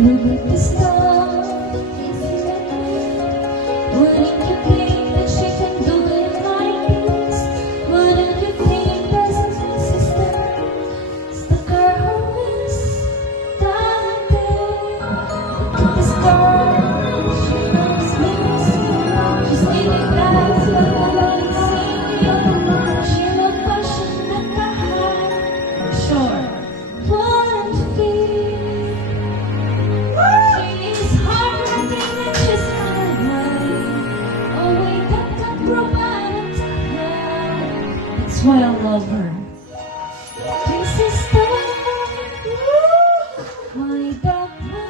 Look at the stars, wouldn't you think that she can do it like this? Wouldn't you think that my sister is the girl who is dancing? Look at the stars, she knows me, she's living life like I like seeing. She will passion that I have, sure. Wouldn't you feel? She's hardworking and she's kind. Oh, we got that provide to her. That's why I love her. My sister, my doctor,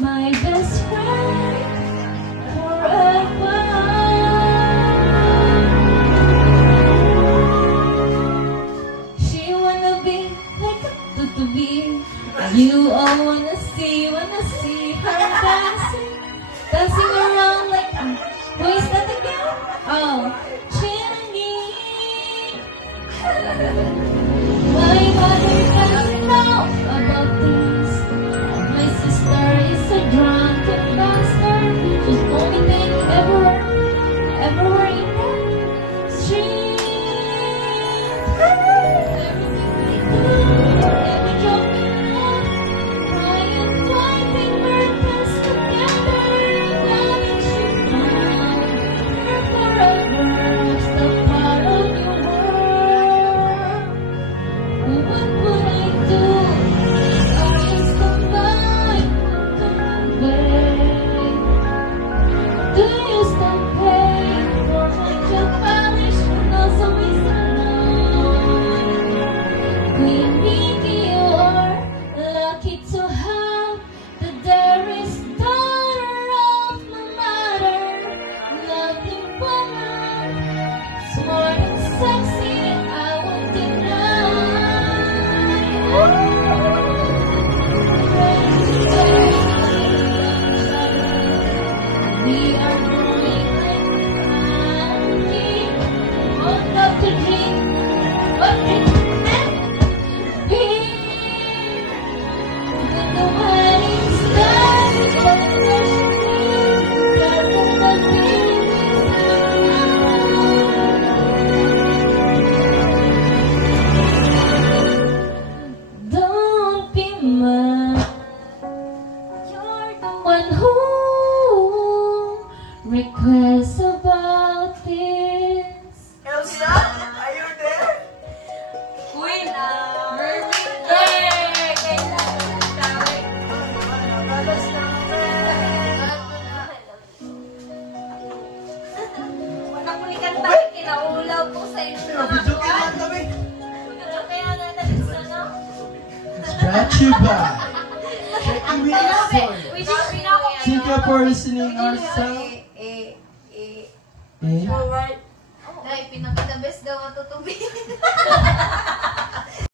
my best friend forever. She wanna be like a tutubi. You all wanna see her dancing, dancing around like, who is that again? Oh, Chingy. My mother doesn't know about this. My sister is a drunken bastard. She's vomiting everywhere in the street. Everything we do, every joke we make, I am fighting our best together. Now that she's gone, we're forever still part of your world. What would I do if I was somebody away? Do you still pay for my job polish when also is alone? Queen Vicky, you're lucky to have the dearest daughter of my mother. Nothing but her, smart and sexy, I won't deny. We are growing like candy, old enough to drink, but drink and beer. When the wedding starts, don't rush me, doesn't let me miss. Don't be mad, you're the one who requests about this. Elsa, are you there? Queen, birthday! Balas namin. Nakulikan tayo, kinaulaw po sa inyo mga Video kuwan. kailan kami. Kaya nanalis na, no? Stretchy ba? Checking me out. Thank you for listening ourselves. Alright. Dahil pinaka-the best daw matutubi.